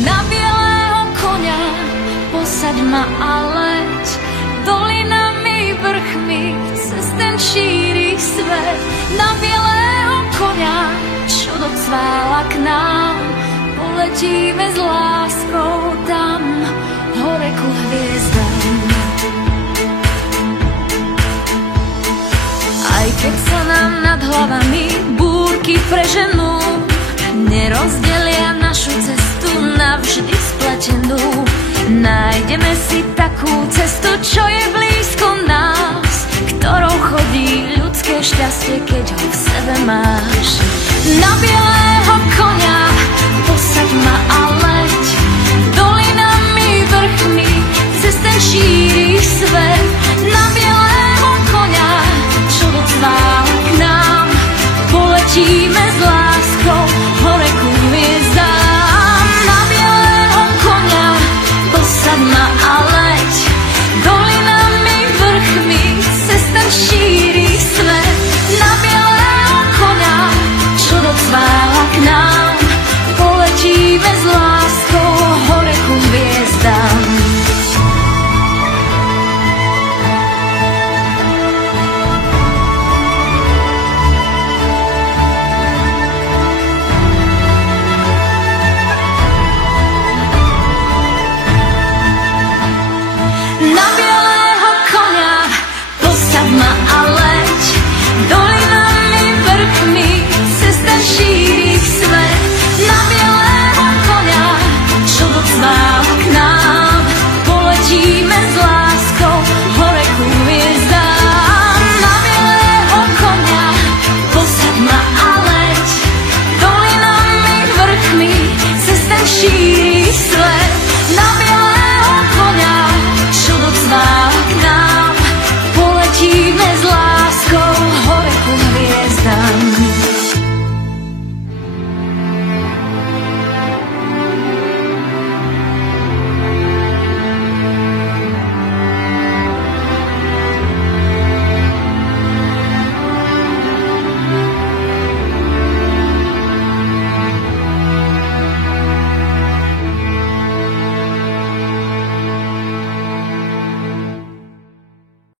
Na bielého koňa posaď ma a leď dolinami, vrchmi, cez ten šíri svet. Na bielého koňa, čo docvála k nám, poletíme s láskou tam, hore ku hviezdám. Aj keď sa nám nad hlavami búrky preženú, nerozdelia našu cestu navždy spletenú. Nájdeme si takú cestu, čo je blízko nás, ktorou chodí ľudské šťastie, keď ho v sebe máš. Na bielého koňa posaď ma a leď dolinami, vrchmi, cez ten šíri svet. Na bielého koňa, čo docvála k nám, poletíme s láskou hore ku hviezdám. Na bielého koňa posaď ma a leď dolinami, vrchmi, cez ten šíri svet. Na bielého koňa, čo docvála k nám, poletíme s láskou hore ku hviezdám. Na bielého koňa posaď ma a leď dolinami, vrchmi, cez ten šíri svet. Na bielého koňa, čo docvála k nám, poletíme s láskou hore ku hviezdám. Na bielého koňa posaď ma a leď dolinami, vrchmi, cez ten šíri svet.